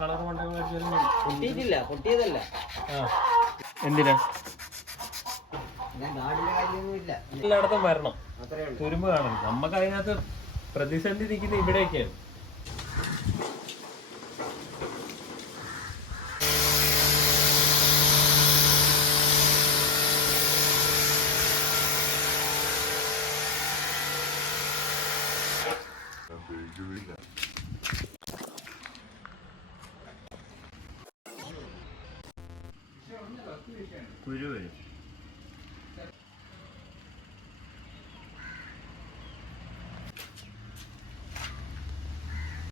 Colour വണ്ടി പൊട്ടിയിട്ടില്ല, പൊട്ടിയതല്ല. എന്തിനാ നാടിന്റെ കാര്യമൊന്നുമില്ല, എല്ലായിടത്തും വരണം, തുരുമ്പ് കാണണം. നമുക്ക് അതിനകത്ത് പ്രതിസന്ധി നിൽക്കുന്നത് ഇവിടെയൊക്കെയാണ്. കുരു വരും.